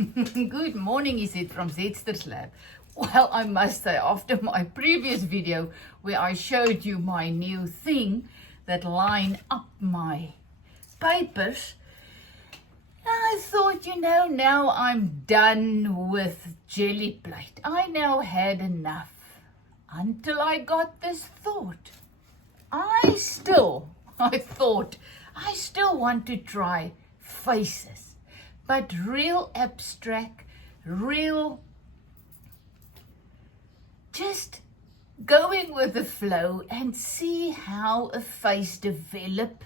Good morning, is it from Zetster's Lab? Well, I must say, after my previous video where I showed you my new thing that line up my papers, I thought, now I'm done with Gelli Plate. I now had enough until I got this thought. I still want to try faces, but real abstract, real, just going with the flow and see how a face develop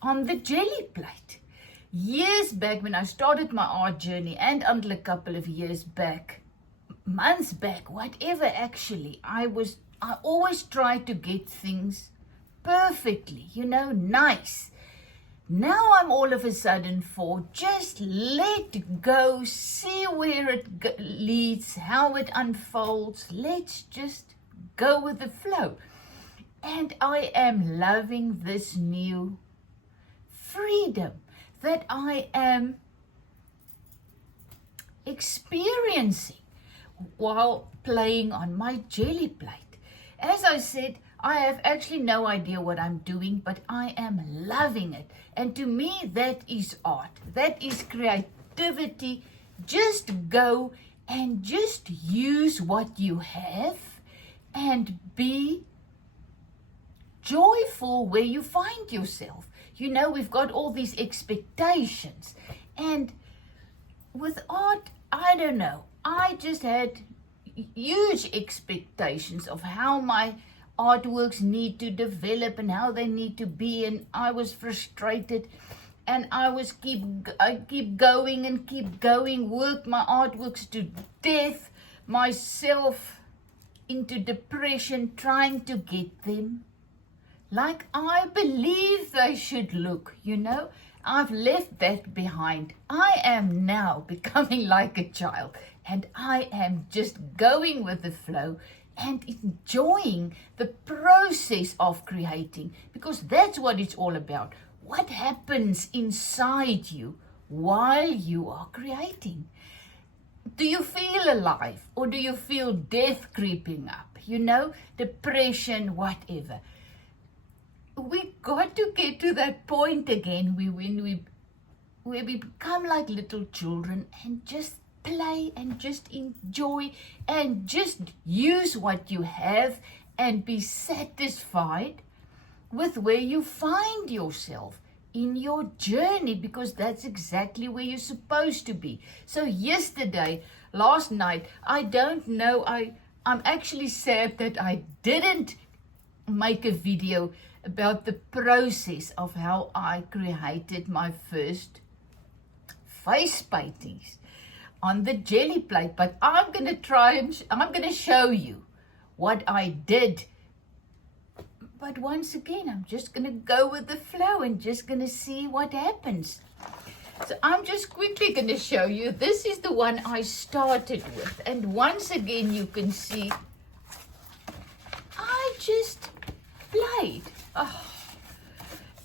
on the Gelli Plate. Years back when I started my art journey, and until a couple of years back, months back, whatever actually, I always tried to get things perfectly, nice. Now I'm all of a sudden for just let go, see where it leads, how it unfolds. Let's just go with the flow. And I am loving this new freedom that I am experiencing while playing on my Gelli Plate. As I said, I have actually no idea what I'm doing, but I am loving it. And to me, that is art. That is creativity. Just go and just use what you have and be joyful where you find yourself. We've got all these expectations. And with art, I don't know. I just had huge expectations of how my artworks need to develop and how they need to be, and I was frustrated, and I keep going, work my artworks to death, myself into depression, trying to get them like I believe they should look. I've left that behind. I am now becoming like a child, and I am just going with the flow and enjoying the process of creating, because that's what it's all about. What happens inside you while you are creating? Do you feel alive, or do you feel death creeping up? Depression, whatever. We got to get to that point again where we become like little children and just play and just enjoy and just use what you have and be satisfied with where you find yourself in your journey, because that's exactly where you're supposed to be. So last night, I don't know, I'm actually sad that I didn't make a video about the process of how I created my first face paintings on the Gelli Plate, but I'm going to show you what I did. But once again, I'm just going to go with the flow and just going to see what happens. So I'm just quickly going to show you. This is the one I started with. And once again, you can see I just played. Oh.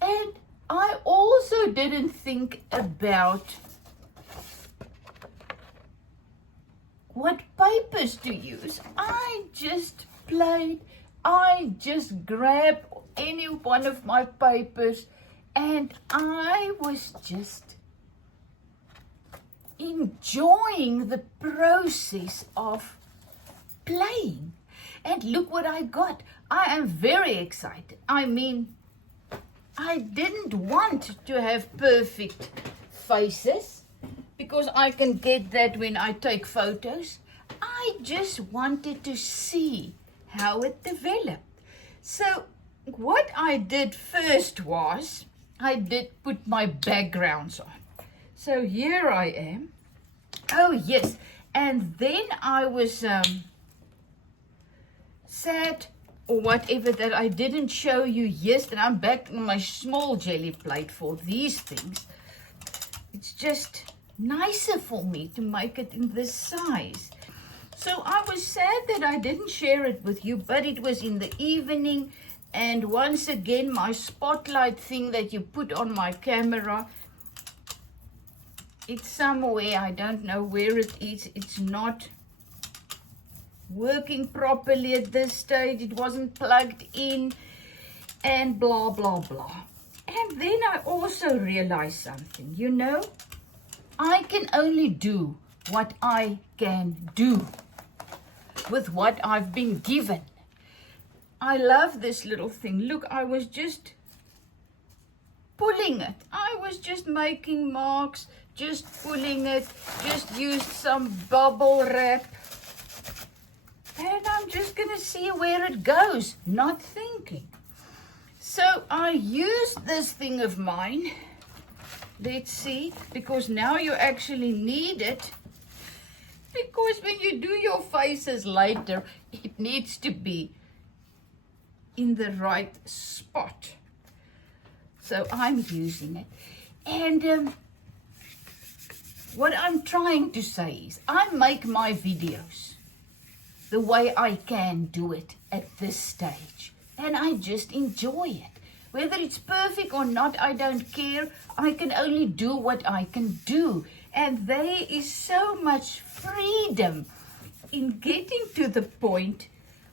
And I also didn't think about what papers to use. I just played. I just grabbed any one of my papers, and I was just enjoying the process of playing. And look what I got. I am very excited. I didn't want to have perfect faces, because I can get that when I take photos. I just wanted to see how it developed. So what I did first was I did put my backgrounds on. So here I am. Oh yes, and then I was sad or whatever that I didn't show you yesterday. I'm back on my small Gelli Plate for these things. It's just nicer for me to make it in this size. So I was sad that I didn't share it with you, but it was in the evening, and once again my spotlight thing that you put on my camera It's somewhere, I don't know where it is. It's not working properly at this stage. It wasn't plugged in and blah, blah, blah. And then I also realized something, you know, I can only do what I can do with what I've been given. I love this little thing. Look, I was just pulling it. I was just making marks, just pulling it, just used some bubble wrap. And I'm just going to see where it goes, not thinking. So I used this thing of mine. Let's see, because now you actually need it. Because when you do your faces later, it needs to be in the right spot. So I'm using it. And what I'm trying to say is, I make my videos the way I can do it at this stage. And I just enjoy it. Whether it's perfect or not, I don't care. I can only do what I can do. And there is so much freedom in getting to the point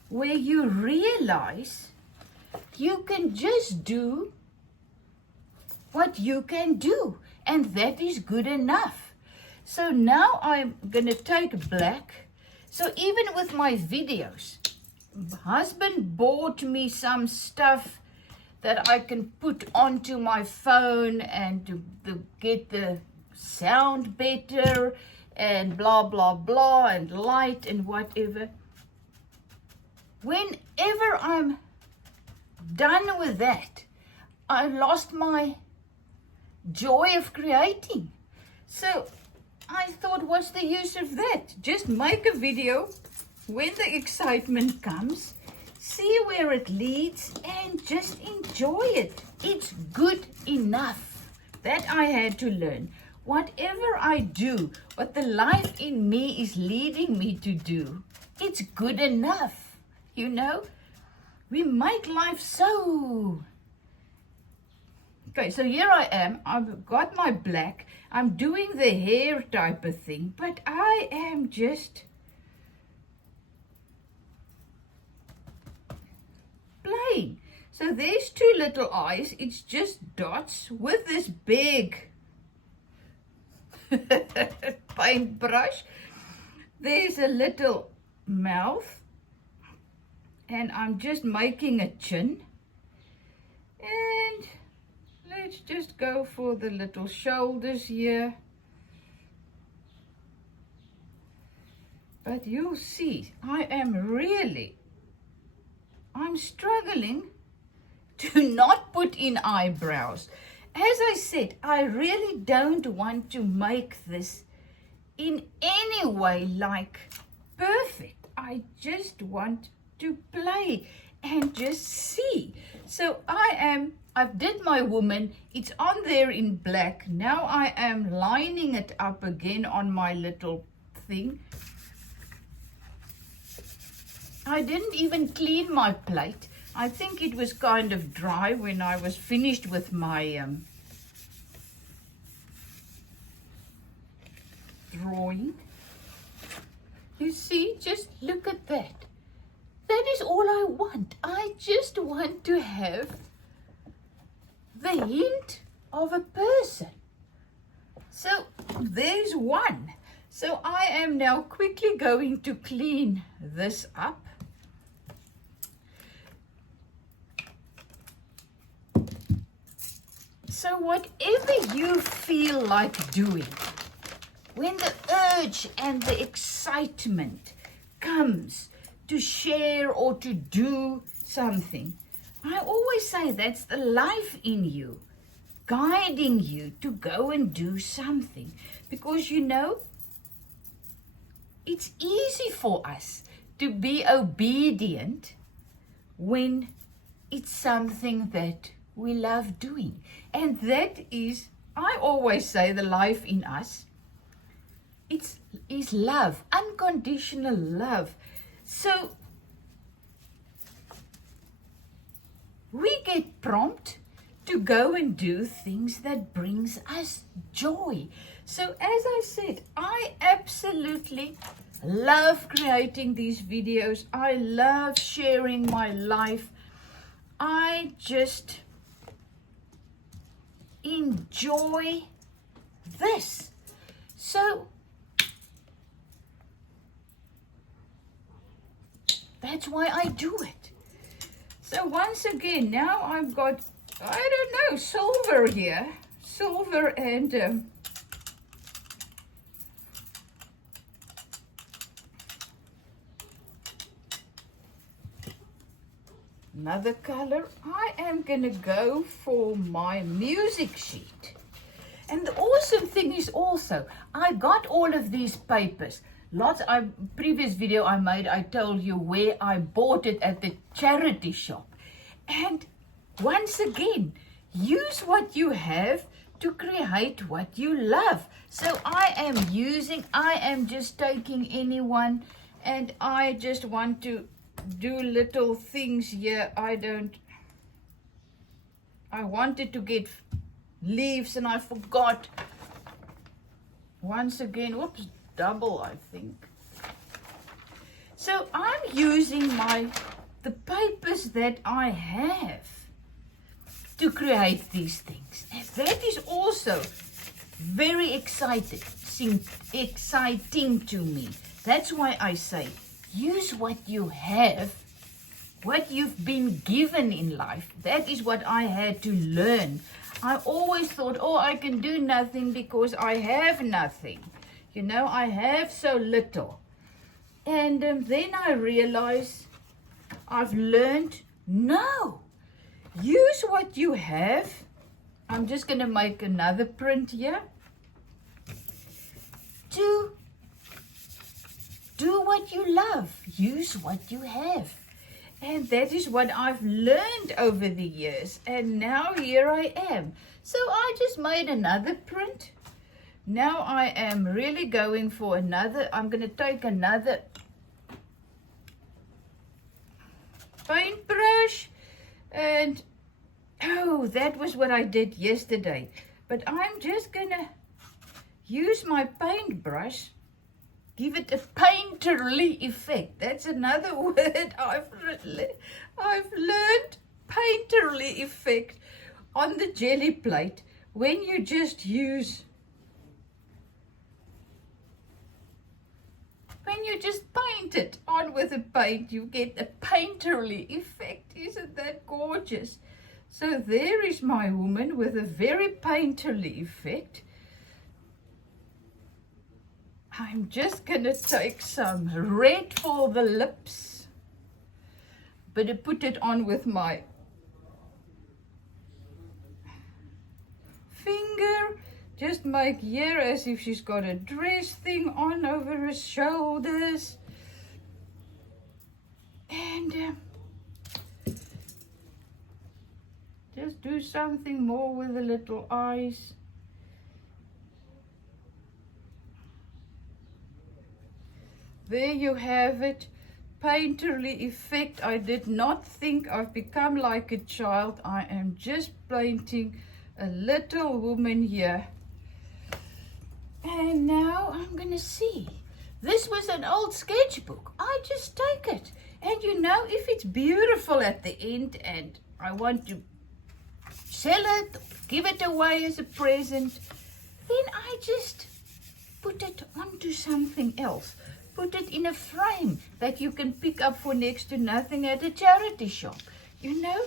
where you realize you can just do what you can do. And that is good enough. So now I'm going to take black. So even with my videos, husband bought me some stuff that I can put onto my phone and to get the sound better and blah, blah, blah, and light and whatever. Whenever I'm done with that, I lost my joy of creating. So I thought, what's the use of that? Just make a video when the excitement comes, see where it leads, and just enjoy it. It's good enough. That I had to learn. Whatever I do, what the life in me is leading me to do, it's good enough. You know, we make life so... Okay, so here I am. I've got my black. I'm doing the hair type of thing, but I am just playing. So there's two little eyes. It's just dots with this big paintbrush. There's a little mouth, and I'm just making a chin. And let's just go for the little shoulders here. But you'll see, I'm struggling to not put in eyebrows. As I said, I really don't want to make this in any way like perfect. I just want to play and just see. So I've did my woman. It's on there in black. Now I am lining it up again on my little thing. I didn't even clean my plate. I think it was kind of dry when I was finished with my drawing. You see, just look at that. That is all I want. I just want to have the hint of a person. So there's one. So I am now quickly going to clean this up. So whatever you feel like doing, when the urge and the excitement comes to share or to do something, I always say that's the life in you, guiding you to go and do something. Because, you know, it's easy for us to be obedient when it's something that we love doing. And that is, I always say, the life in us. Is love, unconditional love. So we get prompt to go and do things that brings us joy. So as I said, I absolutely love creating these videos. I love sharing my life. I just enjoy this. So that's why I do it. So once again, now I've got, I don't know, silver here. Silver and another color. I am gonna go for my music sheet. And the awesome thing is also, I got all of these papers. Previous video I made, I told you where I bought it at the charity shop. And once again, use what you have to create what you love. So I am just taking anyone, and I just want to do little things here. I wanted to get leaves and I forgot. Once again, whoops, double I think. So I'm using the papers that I have to create these things. And that is also very exciting to me. That's why I say, use what you have, what you've been given in life. That is what I had to learn. I always thought, oh, I can do nothing because I have nothing. You know, I have so little. And then I realized I've learned, no, use what you have. I'm just going to make another print here. To do what you love. Use what you have. And that is what I've learned over the years. And now here I am. So I just made another print. Now I am really going for another. I'm going to take another paintbrush. And, oh, that was what I did yesterday. But I'm just going to use my paintbrush. Give it a painterly effect. That's another word I've learned. Painterly effect on the Gelli plate. When you just use, when you just paint it on with a paint, you get a painterly effect. Isn't that gorgeous? So there is my woman with a very painterly effect. I'm just going to take some red for the lips, but I put it on with my finger. Just make here as if she's got a dress thing on over her shoulders. And just do something more with the little eyes. There you have it, painterly effect. I did not think I've become like a child. I am just painting a little woman here. And now I'm going to see. This was an old sketchbook. I just take it. And you know, if it's beautiful at the end and I want to sell it, give it away as a present, then I just put it onto something else. Put it in a frame that you can pick up for next to nothing at a charity shop. You know,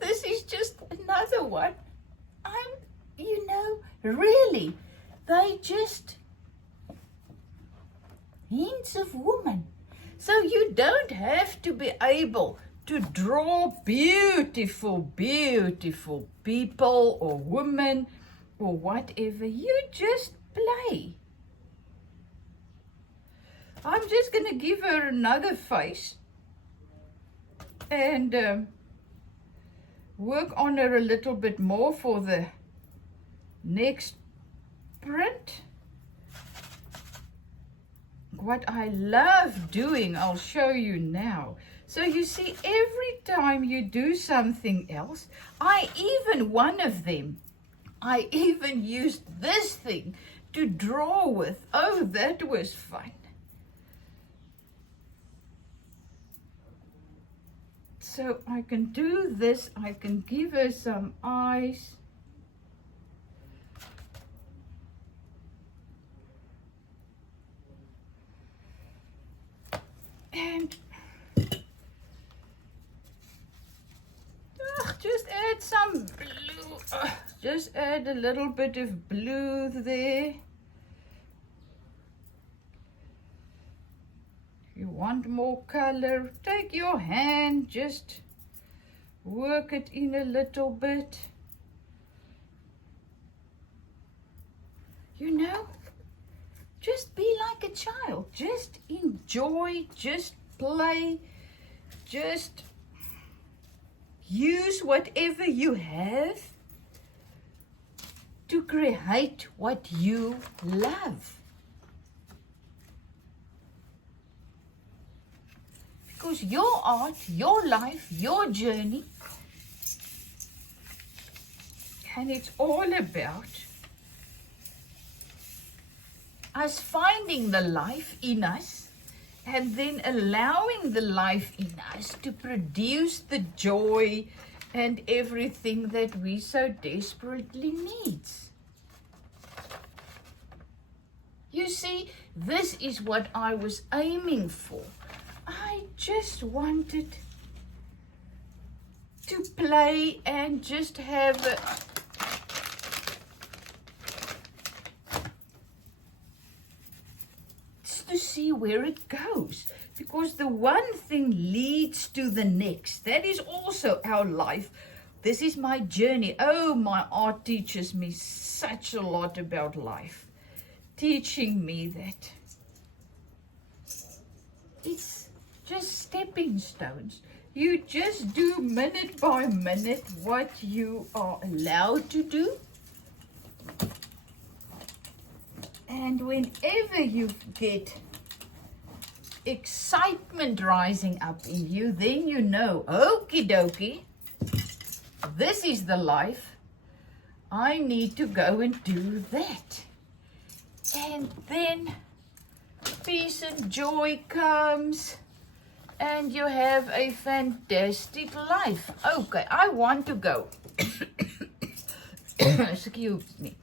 this is just another one. You know, really, they just hints of woman. So you don't have to be able to draw beautiful, beautiful people or women or whatever. You just play. I'm just going to give her another face and work on her a little bit more for the next print. What I love doing, I'll show you now. So you see, every time you do something else, one of them, I even used this thing to draw with. Oh, that was fun. So I can do this. I can give her some eyes. And just add some blue. Just add a little bit of blue there. If you want more color, take your hand, just work it in a little bit. You know, just be like a child. Just enjoy, just play, just use whatever you have to create what you love. Because your art, your life, your journey, and it's all about us finding the life in us and then allowing the life in us to produce the joy and everything that we so desperately need. You see, this is what I was aiming for. I just wanted to play and just have to see where it goes, because the one thing leads to the next. That is also our life. This is my journey. Oh, my art teaches me such a lot about life, teaching me that it's just stepping stones. You just do minute by minute what you are allowed to do. And whenever you get excitement rising up in you, then you know, okie dokie, this is the life. I need to go and do that. And then peace and joy comes and you have a fantastic life. Okay, I want to go. Excuse me.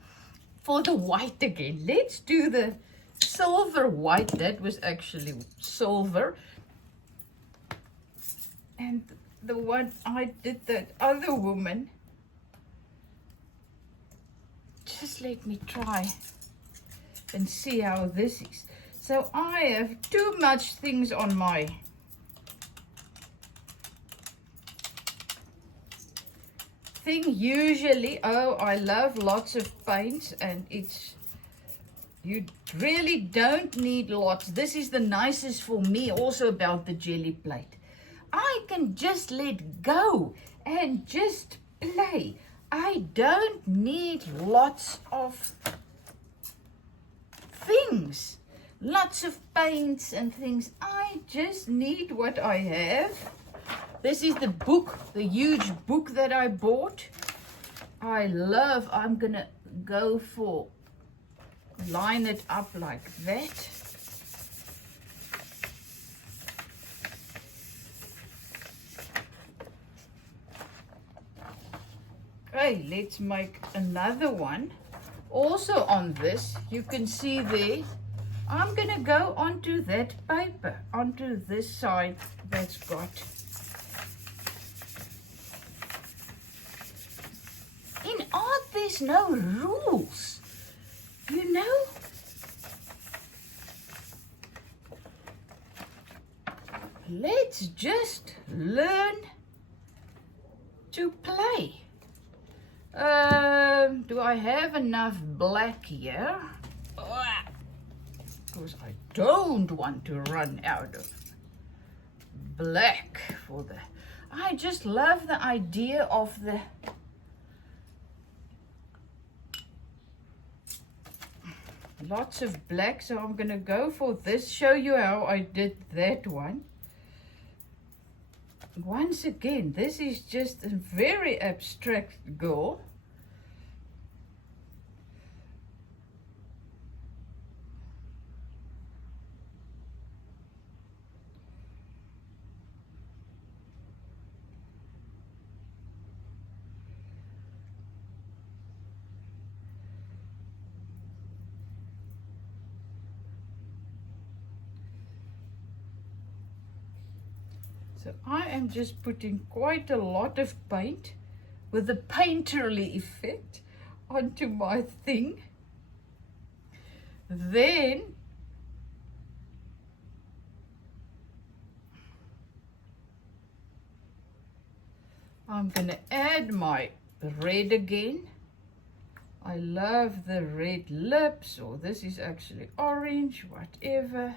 For the white again. Let's do the silver white. That was actually silver. And the one I did, that other woman. Just let me try and see how this is. So I have too much things on my thing usually. Oh, I love lots of paints, and you really don't need lots. This is the nicest for me also about the Gelli Plate. I can just let go and just play. I don't need lots of things, lots of paints and things. I just need what I have. This is the book, the huge book that I bought. I'm gonna go for, line it up like that. Okay, let's make another one. Also on this, you can see there, I'm gonna go onto that paper, onto this side that's got. In art, there's no rules, you know? Let's just learn to play. Do I have enough black here? Because I don't want to run out of black for the... I just love the idea of the... lots of black, so I'm gonna go for this, show you how I did that one. Once again, this is just a very abstract girl. So I am just putting quite a lot of paint with a painterly effect onto my thing. Then I'm going to add my red again. I love the red lips, or this is actually orange, whatever.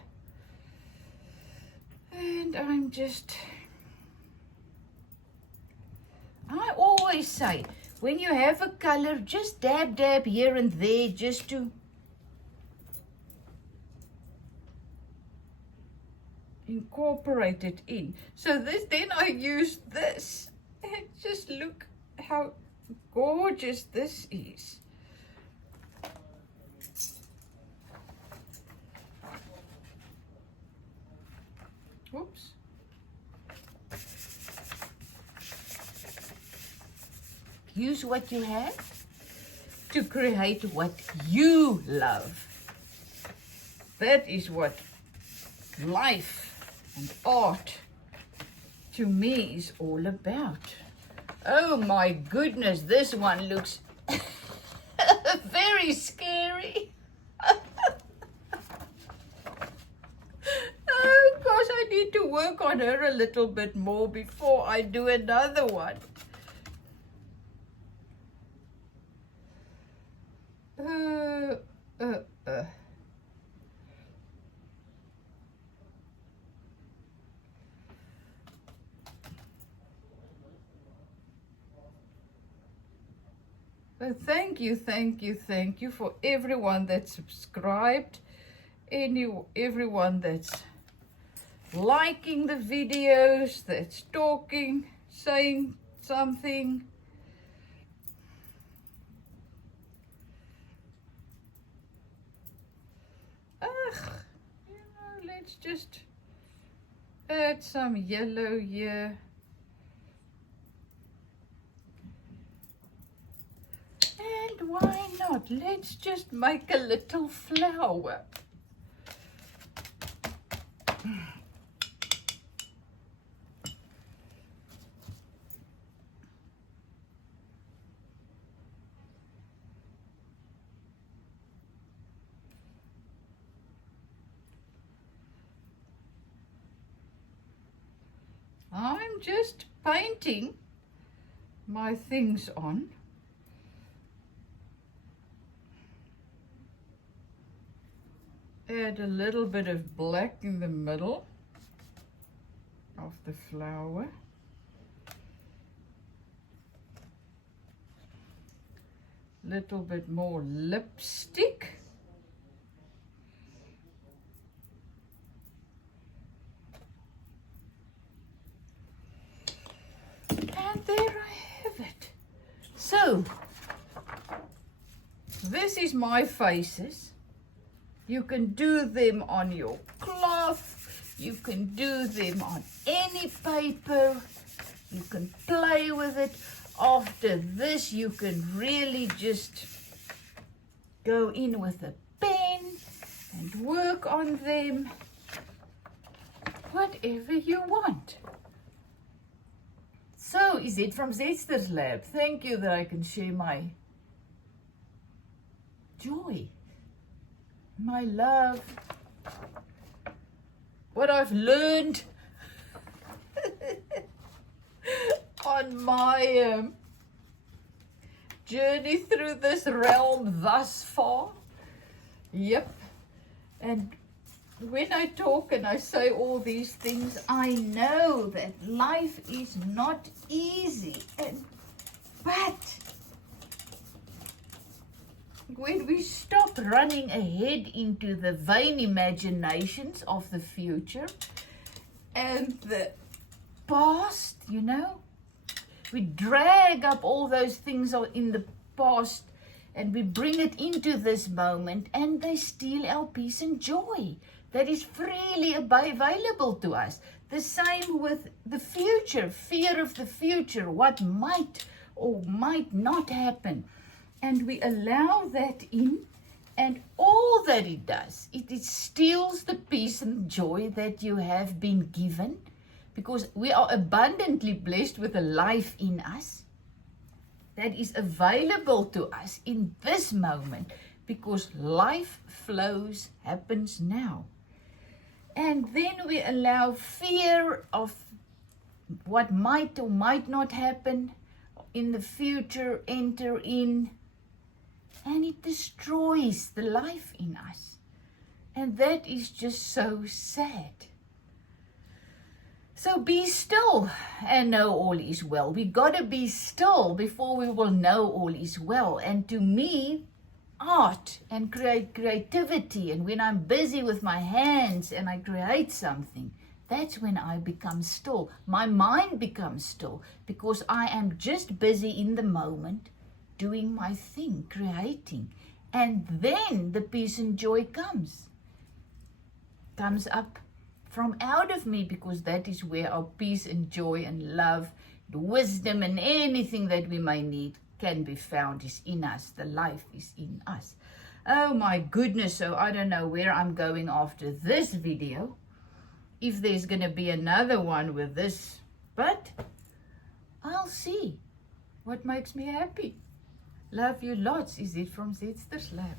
And I always say, when you have a color, just dab here and there just to incorporate it in. So then I use this, and just look how gorgeous this is. Oops. Use what you have to create what you love. That is what life and art to me is all about. Oh my goodness, this one looks very scary. Oh gosh, I need to work on her a little bit more before I do another one. Thank you for everyone that subscribed, everyone that's liking the videos, that's talking, saying something. Let's just add some yellow here. And why not? Let's just make a little flower. I'm just painting my things on. Add a little bit of black in the middle of the flower. Little bit more lipstick. And there I have it. So, this is my faces. You can do them on your cloth. You can do them on any paper. You can play with it. After this, you can really just go in with a pen and work on them. Whatever you want. So, is it from Zetster's Lab? Thank you that I can share my joy, my love, what I've learned on my journey through this realm thus far. Yep. And when I talk and I say all these things, I know that life is not easy. But when we stop running ahead into the vain imaginations of the future and the past, you know, we drag up all those things in the past and we bring it into this moment, and they steal our peace and joy that is freely available to us. The same with the future, fear of the future, what might or might not happen. And we allow that in, and all that it does, it steals the peace and joy that you have been given because we are abundantly blessed with a life in us that is available to us in this moment, because life flows, happens now. And then we allow fear of what might or might not happen in the future enter in, and it destroys the life in us. And that is just so sad. So be still and know all is well. We got to be still before we will know all is well. And to me, art and creativity, and when I'm busy with my hands and I create something, that's when I become still. My mind becomes still because I am just busy in the moment doing my thing, creating. And then the peace and joy comes up from out of me, because that is where our peace and joy and love, wisdom and anything that we may need can be found, is in us. The life is in us. Oh my goodness. So I don't know where I'm going after this video, if there's going to be another one with this, but I'll see what makes me happy. Love you lots. Is it from Zitster's Lab?